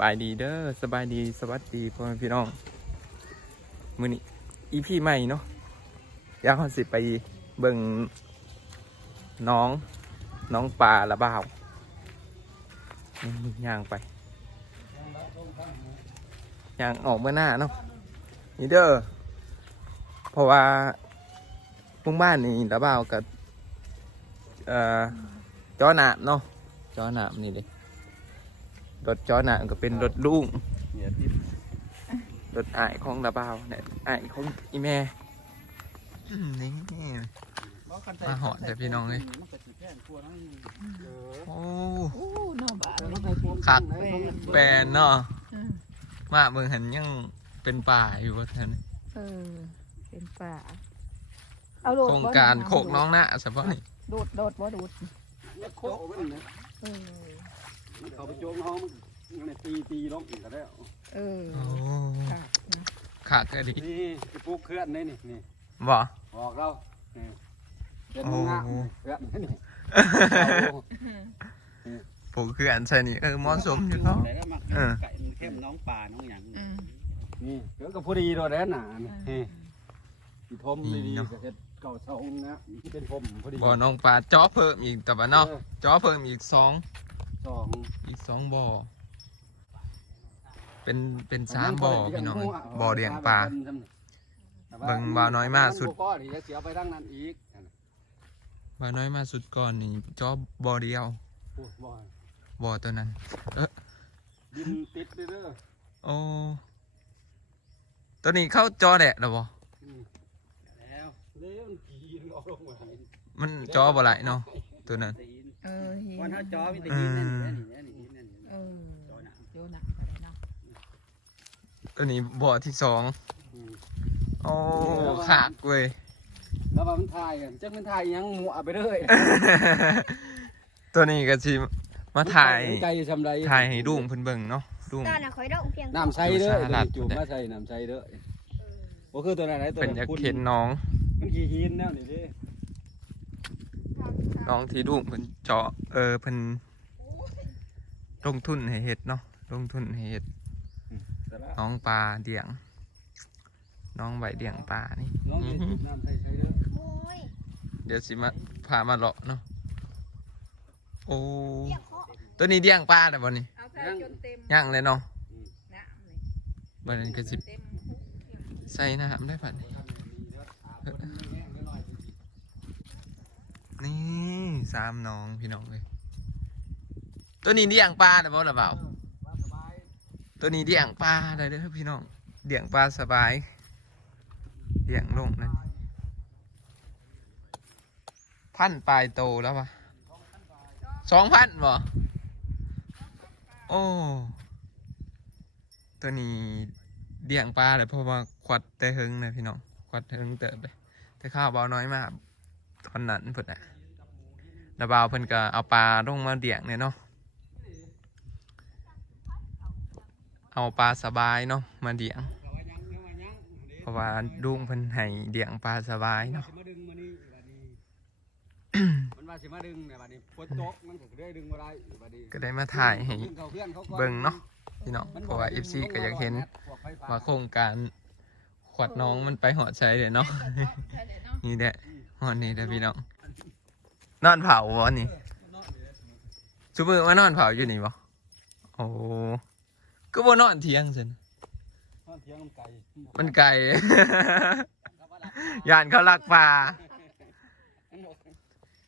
บายดีเด้อสบายดีสวัสดีพ่อแม่พี่น้องมื้อนี้อีพี่ใหม่เนาะอยากเฮาสิไปเบิ่งน้องน้องปลาละบ่าวย่างไปย่างออกเมื่อหน้าเนาะนี่เด้อเพราะว่าพุ่งบ้านนี่ละบ่าวกับเอ่อจอหนามเนาะจอหนามนี่เลย รถจอหนามก็เป็นรถลุงเนี่ยที่รถอายของระบาวเนี่ยอายของอีแม่อืมนี่มาเหาะแต่พี่น้องเอ้ยมันก็สิแพงกว่านั้นเออโอ้โอ้นอบ้านมันไปพวงคักไหนของมันแปลนเนาะอืมมาเมืองหันยังเป็นป่าอยู่ว่าท่านเออเป็นป่าเอาโดดโครงการโคกน้องหน้าสะพอนี่โดดโดดบ่โดดเนี่ยโคกมันเนี่ยเออมัน เข้าไปโจงน้องมันมันตีตีน้องอีกก็ได้วเออโอ้ค่ะนะขาดก็ดีนี่ที่ปลูกเคลื่อนนี่นี่นี่บ่ออกเรานี่เป็นมึงอะโอ้เคลื่อนนี่ผูกคืออันใช่นี่เออเหมอสมอยู่เนาะแต่ก็มักเออไก่มันเข้มน้องป่าน้องหยังอืมนี่เดี๋ยวก็พอดีโดนแล้วหนานี่อืมที่ทมดีๆก็เฮ็ดเก่าเสาองนะที่เป็นผมพอดีบ่อน้องปลาเจาะเพิ่มอีกแต่ว่าเนาะออเจาะเพิ่มอีกสอง สองอีกสองบ่อ เป็นเป็นสามบ่อพี่น้องเอ้ยบ่อเลี้ยงปลาเบิ่งบ่าวน้อยมากสุดก็ดีจะเสียไปทางนั้นอีกบ่อน้อยมาสุดก่อนนี่เจาะบ่อเดียวโอ้ยบ่อยบ่อตัวนั้นดินติดเด้อโอ้ตัวนี้เข้าจอแดดหรอบ่อืมแล้วเลี้ยงผีออกลงมามันจอบ่ไหลเนาะตัวนั้นตีน เออหินวันเท้าจอมีแต่หินนั่นนี่นั่นนี่นั่นนี่เออจอหนักโยนหนักไปเนาะตัวนี้บ่อที่สองอืมโอ้ขากเว้ย แล้วว่ามันถ่ายกันจักมันถ่ายยังหมูเอาไปเรื่อยตัวนี้ก็สิมาถ่าย ไกลชำไรถ่ายให้ดุ้งเพิ่นเบิ่งเนาะดุ้ง ตอนน่ะคอยดองเพียงน้ำใสเด้อดูสาลัดจุ่มมาใส่น้ำใสเด้อบ่คือตัวไหนๆตัวเพิ่นนั้นอยากคุณเห็นน้องมันขี้หินแนวนี่เด้ น้องที่ดุ้งเพิ่นเจาะเออเพิ่นลงทุนให้เฮ็ดเนาะลงทุนให้เฮ็ดแต่ละน้องปลาเดี่ยง น้องใบเดี่ยงปลานี่น้องอื้เห็อนหือน้ำใสใสเด้อโอ้ยเดี๋ยวสิมาพามาเลาะเนาะโอ้เรียกเขาตัวนี้เดี่ยงปลาแต่บ่นี่เอาใส่จนเต็มย่างเลยเนาะน้ำเลยบัดนี้ก็สิเต็ม ใส่น้ำได้ปัดนี้ นี่สามน้องพี่น้องเลย ตัวนี้เดี่ยงปลาแต่บ่ล่ะเปล่า ตัวนี้เดี่ยงปลาได้เด้อพี่น้องเดี่ยงปลาสบาย เดี่ยงลงนั่นพันปลายโตแล้วปะสองพันบ่โอ้ตัวนี้เดี่ยงปลาเลยเพราะว่าควัดแต่หึงนะพี่น้องควัดหึงเติบเลยแต่ข้าวเบาน้อยมาก ตอนนั้นเพิ่นอะระบาวเพิ่นก็เอาปลาลงมาเดี่ยงเนี่ยเนาะเอาปลาสบายเนาะมาเดี่ยงเพราะว่าดุ้งเพิ่นให้เดี่ยงปลาสบายเนาะสิมาดึงมานี่บัดนี้มันว่าสิมาดึงเนี่ยบัดนี้ฝนตกมันก็ได้ดึงบ่ได้บัดนี้ก็ได้มาถ่ายให้ดึงเข้าพื่อนเขาก่อนเบิ่งเนาะพี่น้องเพราะว่า FC ก็อยากเห็นว่าโครงการขวัดน้องมันไปหอดใช้เดี๋ยวเนาะใช่เลยเนาะนี่แหละ หอดนี่แหละพี่น้อง นอนเผาวะนี่ชุมือมานอนเผาอยู่นี่บ่โอ้ก็บ่นอนเที่ยงสินนอนเถียงมันไก่มันไกลยานเขาลักปลา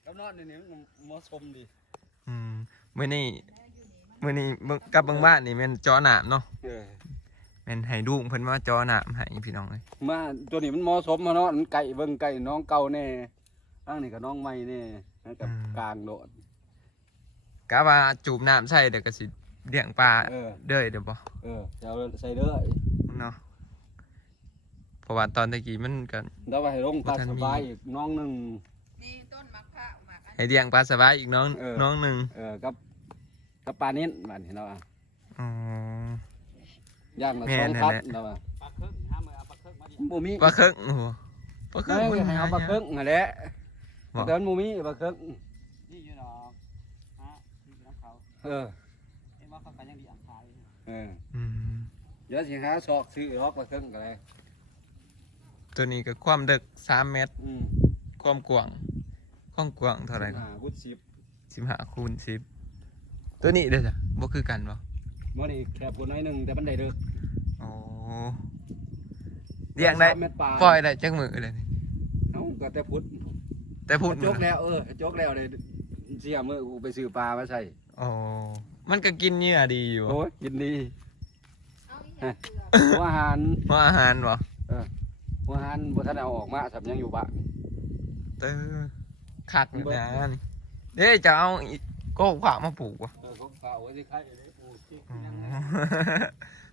กับนอนนี่นี่มันเหมาะสมดีอืมมื้อนี้มื้อนี้เบิ่งกลับเบิ่งบ้านนี่แม่นจอหนามเนาะ เออแม่นให้ดุ้งเพิ่นมาจอหนามให้พี่น้องเลยมาตัวนี้มันเหมาะสมมาเนาะมันไก่เบิ่งไก่น้องเก่าแน่อันนี้ก็น้องใหม่แน่แล้วกับกลางโดดกะว่าจูบน้ำใส่เดี๋ยวก็สิเลี้ยงปลาเออเด้อเดี๋ยวบ่เออจะเอาใส่เด้อเนาะเพราะว่าตอนตะกี้มันก็ แล้วว่าให้ลงตาบ่ทันมีสบายอีกน้องหนึง นี่ต้นมะพร้าวมะอัน ให้เลี้ยงปลาสบายอีกน้องเออ น้องหนึงเออกับกับปลานิ้นบัดนี้เนาะอ๋อ ย่างละแม่สองนพัดแหละเนาะว่าปลาเคิงห้ามือเอาปลาเคิงมาดิบ่มีปลาเคิงโอ้โหปลาเคิเคิงงมันให้เอาปลาหยเคิงนั่นแหละบ่แต่มันบ่มีปลาเคิงนี่อยู่ดอกฮะนี่อยู่น้ำเขาเออเห็นว่าเขากันยังดีอ่างขายเเอออืมเดี๋ยวสิหาซอกซื้อฮอกละครึ่งก็ได้ตัวนี้ก็ความดึกสามเมตร อืมความกว้างความกว้างเท่าไหร่ครับหาวุฒิสิบสิบห้าคูณสิบตัวนี้เด้อจ้ะบ่คือกันบ่ มื้อนี้แคบกว่าน้อยหนึงแต่มันได้เด้อโอ้ เลี้ยงได้สามเม็ดปลาปล่อยได้จักมือเลยนี่เอ้าก็แต่พุทธแต่พูดจกแล้วเออจกแล้วเลยเสียมื้อกูไปซื้อปลามาใส่โอ้มันก็กินเหยื่อดีอยู่โอ้ยกินดีเอาอีหยังเกลือหัวอาหารว่าอาหารบ่หัวอาหารบ่ทันเอาออกมาสับยังอยู่บ้านเตอคักอยู่นะนี่เด้จะเอาอีโก้ขวามาปลูกบ่เออของเก่าไว้สิใครเลยปูจิกอ๋อยังไง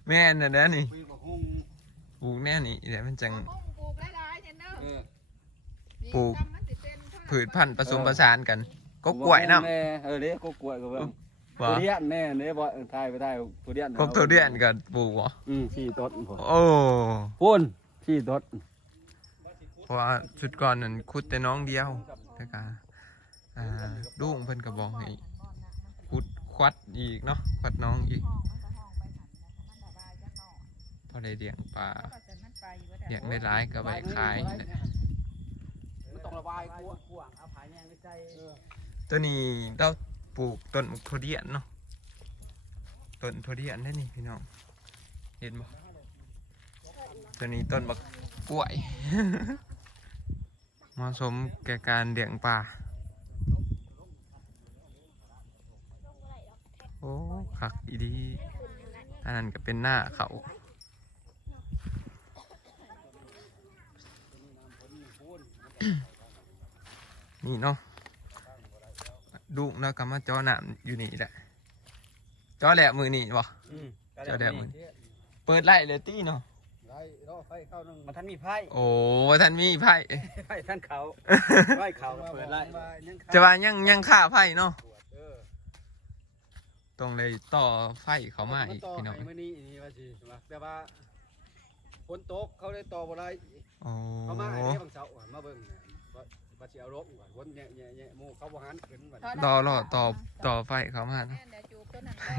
แม่นน่ะเด้อนี่ปีบักฮุ่งปลูกแน่นี่เดี๋ยวมันจัง ปลูกปลูกหลายๆเนี่ยเด้อเออนี่ปลูกจำมันสิเป็นเท่าไหร่ผืนพันธุ์ผสมผสานกัน ก็กล้วยน้ำแน่เออเด้ก็กล้วยก็เบิ่งบ่ทุเรียนแน่เด้บ่เออทายไปได้ทุเรียนพวกทุเรียนก็ปลูกบ่อืมที่ต้นผมโอ้พุ่นที่ต้นเพราะว่าชุดก่อนนั้นขุดแต่น้องเดียวแล้วก็อ่าลุงเพิ่นก็บอกให้ขุดควัดอีกเนาะควัดน้องอีก ห้องมันก็ห้ องไปหันแต่มันระบายจังหน่อยพอได้เลี้ยงปลาเพราะว่าแต่มันไปอยู่บ่ได้เลี้ยงได้หลายก็ไปขายนี่แหละมันต้องระบายกลัวกวางเอาผายแยงไปใส่เออตัวนี้เราปลูกต้นมะทุเรียนเนาะต้นทุเรียนได้นี่พี่น้องเห็นบ่ตัวนี้ต้นบักกล้วยเหมาะสมแก่การเลี้ยงปลาโอ้คักอีดีอันนั้นก็เป็นหน้าเขา นี่เนาะดูแล้วก็มาจอหนามอยู่นี่แหละจอแหละมือนี่บ่อืมเจ้าแดงมันเปิดไล่เลยตี้เนาะไล่รอไฟเข้านึงมันทันมีไพ่โอ้ท่านมีไพ่ไพ่ท่านเขาไพ่เขาเปิดไล่จะว่ายังยังฆ่าไพ่เนาะเออตรงเลยต่อไฟเขามาอีกต่อพี่น้อง ฝนตกเขาได้ต่อบ่ได้โอ้เขามาไอ้นี่บางเสาร์อะมาเบิ่งน่ะว่าว่าสิเอารถก่อนวนแย่ๆๆหมู่เขาบ่หันขึ้นบัดนี้ต่อรอต่อต่อไฟเขามาเนาะแม่นเดี๋ยวจูบตัวนั้นไป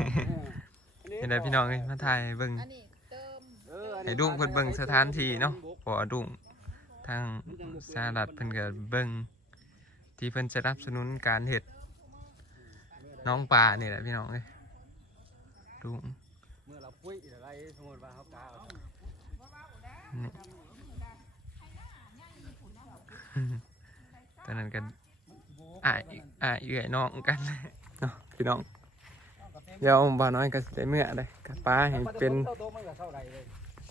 เห็นได้พี่น้องเอ้ยมาถ่ายเบิ่งอันนี้เติมเอออันนี้ให้ดุ้งเพิ่นเบิ่งสถานที่เนาะเพอดุ้งทางสหรัฐเพิ่นก็เบิ่งที่เพิ่นสนับสนุนการเฮ็ดน้องปลานี่แหละพี่น้องเอ้ยดุ้ง เมื่อเราปุ้ยอะไรสมมุติว่าเขากาเอานี่ ตอนนั้นกันอ่ายอ่ายเอื่อยน้องกันเนาะพี่น้องเดี๋ยวบ่าวน้อยก็สิได้เมื่อได้กับป้าให้เป็น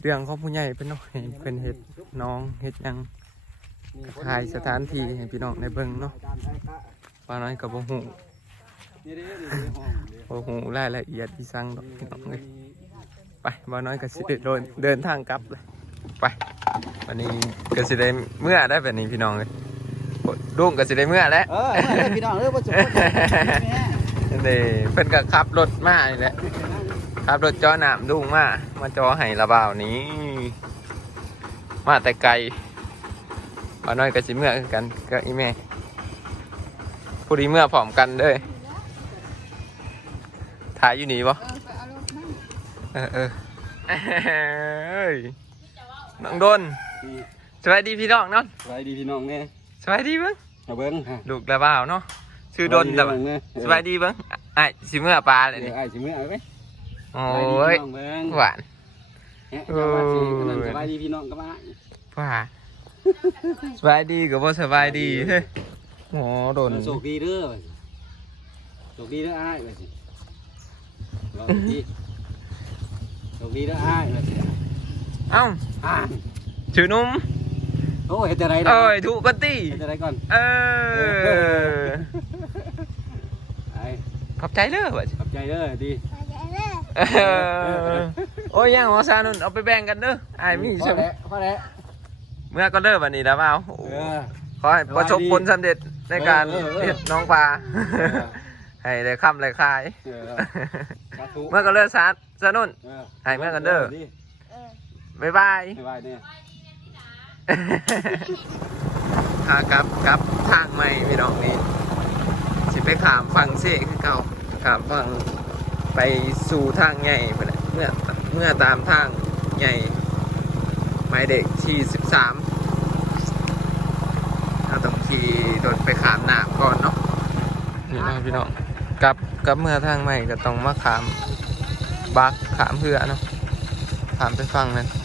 เรื่องของผู้ใหญ่เป็นเนาะให้เพิ่นเฮ็ดน้องเฮ็ดยังถ่ายสถานที่ให้พี่น้องได้เบิ่งเนาะการถ่ายพระบ่าวน้อยก็บ่ฮู้นี่เด้นี่เด้ห้องเด้บ่ฮู้รายละเอียดอีสังดอกพี่น้องเอ้ยไปบ่าวน้อยก็สิได้เดินเดินทางกลับเลย ไปวันนี้ก็สิได้เมื่อได้แบบนี้พี่น้องเอ้ยดุ้งก็สิได้เมื่อแล้วเออมาเลยพี่น้องเออบ่สมบูรณ์นี่เพิ่นก็ขับรถมานี่แหละขับรถจอหนามดุ้งมามาจอให้ระบ่าวนี้ มาแต่ไกลบ่าวน้อยก็สิเมื่อคือกันก็อีแม่ผู้ดีเมื่อพร้อมกันเด้อถ่ายอยู่นี่บ่เออไปเอารถมาเออเออเอ้ย น้องโดนสวัสดีพี่น้องเนาะสวัสดีพี่น้องแน่สวัสดีเบิ้งเอาเบิ่งฮะลูกระบ่าวเนาะชื่อโดนแต่ว่าสวัสดีเบิ้งอะสิเมื่อปลาเลยเดี๋นี่ยวไอ้สิมื้อเอาไว้โอ้สวัสดียพี่น้องเบิ่งหวานเอ๊ะสวัสดีพี่น้องสบายดีพี่น้องก็มาหวานสบายดีกับบ่สบายดีเฮ้ยโอ้โดนโชคดีเด้อโชคดีเด้ออ้ายว่าสิว่าดีโชคดีเด้ออ้ายว่าสิ เอ้าอ่าชื่อนุ่มโอ้เฮ็ดจังได๋ล่ะเอ้ยถูกกันตีเฮ็ดจังไดก่อนเออไอ้ขอบใจเด้อว่ะขอบใจเด้อดีเออโอ้ยยังหัวซานุ่นเอาไปแบ่งกันเด้อไอ้ายมีพใช่อไหมแล้วพอแล้วเมื่อก็เด้อวันนี้แล้วเปล่าโอ้เออขอให้ประสบผลสำเร็จในการเออเออเออเห็ดน้องปลาเออให้ได้คำได้คายเออสาธุเมื่อก็เลิกซาซานุ่นเออให้เมื่อกันเด้อดี บ๊ายบายบ๊ายบายเนี่ย ขากลับกลับทางใหม่พี่น้องนี่สิไปขามฝั่งเสกคือเก่าขามฝั่งไปสู่ทางใหญ่ไปแหละเมื่อเมื่อตามทางใหญ่หมายเด็กที่สิบสามเราต้องขี่รถไปขามน้ำก่อนเนาะนี่เนาะพี่น้องกลับกลับเมื่อทางใหม่ก็ต้องมาขามบักขามเพื่อเนาะขามไปฟังนั้นซึ่งรถเ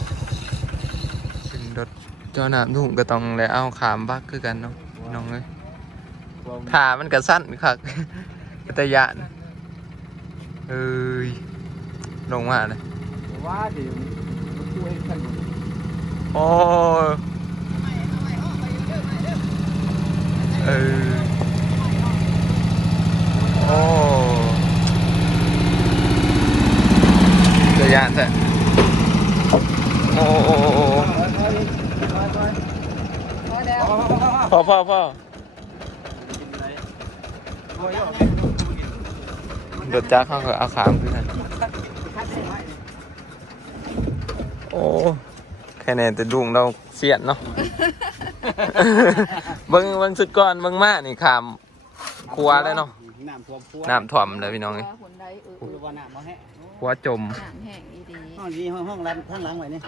จ้าหน้าทุ่งก็ต้องแล้วเอาขามบักคือกันเนาะพี่น้องเลยขามันก็สั้นคักเป็นตะยานเอ้ยลงมาเลยว่าเดี๋ยวช่วยกันโอ้เออโอ้ตะยานแท้โอ้โอ้โอ้โอ้ พ่อพ่อพ่อรถจักรเขาก็เอาขามขึ้นนะโอ้แค่นี้แต่ดุงเราเสียดเนาะเบิ้งเบิ้งสุดก่อนเบิ้งมานี่ขามครัวเลยเนาะน้ำท่วมพัวน้ำถ่วมเลยพี่น้องเอ้ยหุ่นใดเออคือว่าน้ำมาแห้งครัวจมน้ำแห้งอีดีห้องนี้ห้องห้องร้านข้างหลังไว้นี่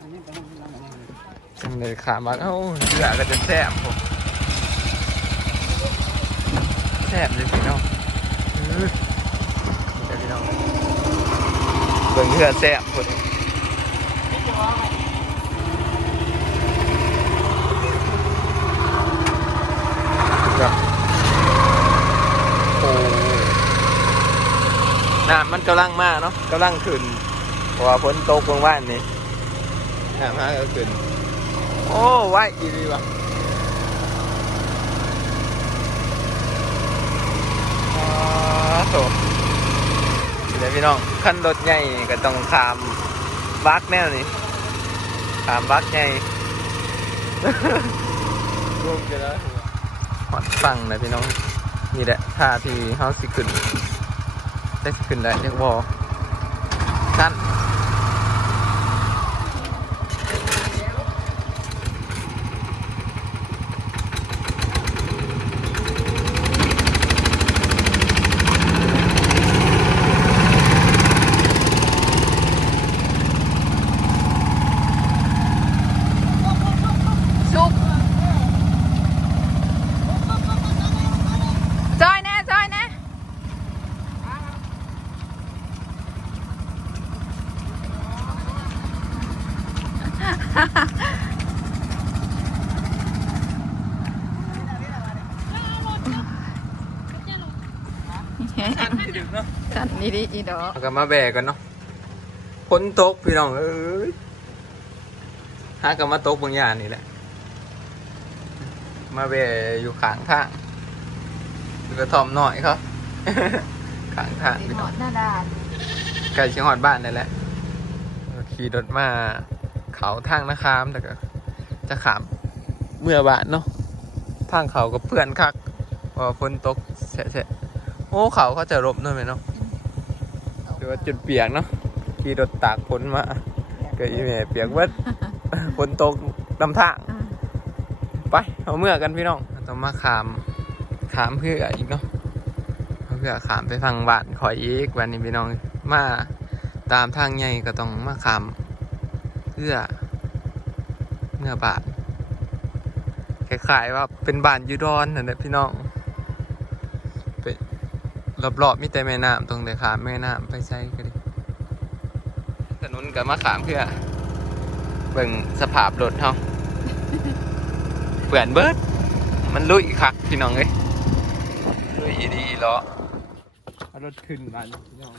อันนี้ไปห้องหลังไว้นี่ จังเลยขามาเอ้าเลือก็จะแซ่บผมแซ่บเลยพี่น้องอื้อเดี๋ยวพี่น้องเบิ่งเลือแซ่บคนน้ำมันกำลังมาเนาะกำลังขึ้นเพราะว่าฝนตกบางวันนี่น้ำมาก็ขึ้น โอ้ไหวอีดีว่ะอ๋อโถเดี๋ยวพี่น้องขั้นรถใหญ่ก็ต้องขามบักแนวนี่ขามบักใหญ่รวมกันแล้วหอดฟังเลยพี่น้อง นี่แหละท่าที่เฮาสิขึ้นได้สิขึ้นได้ยังบอสั้น ชุบจอยแน่จอยแน่สั่น ดีดีอีดอกเอากันมาแบกกันเนาะฝนตกพี่น้องเอ้ยหากันมาตกบางอย่างนี่แหละ มาแบกอยู่ข้างทางอยู่กระท่อมหน่อยเขาข้างทางสีพี่หน้อองดหน้าด่านใกล้เชียงหอดบ้านนั่นแหละขี่รถมาเขาทางนะครับแต่ก็จะขามเมื่อบ้านเนาะทางเขาก็เพื่อนคักเพอฝนตกแฉะๆโอ้เขาเขาจะรบด้วยไหมเนาะ คือว่าจุดเปียกเนาะขี่รถตากฝนมาก็อีเมเปียกเบิดฝนตกลำทางอ่าไปเอาเมื่อกันพี่น้องต้องมาขามขามเพื่ออีกเนาะเอาเพื่อขามไปฟังบ้านขอยอีกวันนี้พี่น้องมาตามทางใหญ่ก็ต้องมาขามเพื่อเมื่อบานคล้ายๆว่าเป็นบ้านอยูดอนนั่นแหละพี่น้องเป็น รอบๆมีแต่แม่น้ำตรงเลยขามแม่น้ำไปใช้ก็ดีถนนกับมาขามเพื่อเบิ่งสภาพรถเฮาเปื่อนเบิด มันลุยคักพี่น้องเอ้ยลุยอีดีอีล้อเอารถขึ้นมาพี่น้อง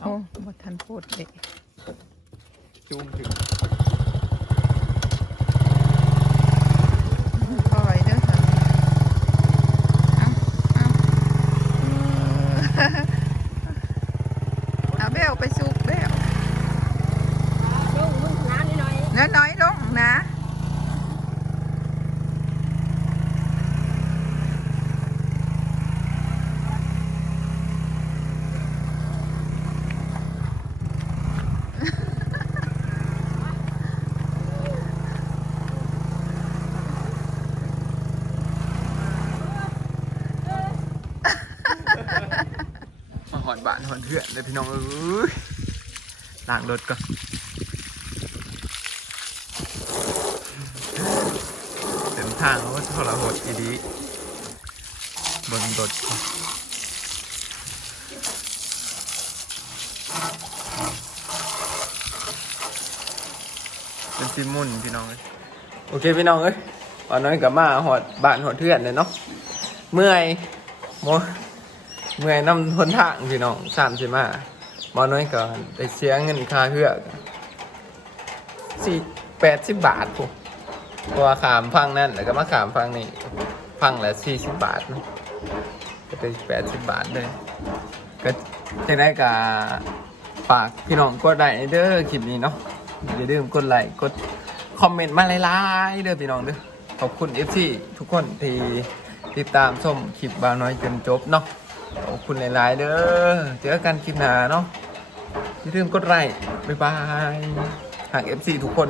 โอ้บทันพูดเด็กจูมถึง คอยเด้อค่ะเอาเอาเออเอาเบลไปซุกเบลน้อยน้อยๆลงนะ มาหอด บ้านหอดเพื่อนเลยพี่น้องเอ้ยล้างรถก่อนเดินทางเขาก็ทรหดอีดีบนรถก่อนเป็นซิมุนพี่น้องเอ้ยโอเคพี่น้องเอ้ยตอนน้อยกับมาหอดบ้านหอดเทือนเลยเนาะเมื่อยโม เมื่อยนำทนทางพี่น้องสามสิมาหมอน้อยก็ได้เสียเงินค่าเฮือกสี่แปดสิบบาทปุ๊เพราะว่าขามฟังนั่นแล้วก็มาขามฟังนี่ฟังละสี่สิบบาทนะก็เป็นแปดสิบบาทเลยก็จะได้กับฝากพี่น้องกดไลค์เด้อคลิปนี้เนาะอย่าลืมกดไลค์กดคอมเมนต์มาหลายๆเด้อพี่น้องเด้อขอบคุณ FC ทุกคนที่ติดตามชมคลิปบาวน้อยจนจบเนาะ ขอบคุณหลาย ๆ เด้อ เจอกันคลิปหน้าเนาะอย่าลืมกดไลค์บ๊ายบายหาก FC ทุกคน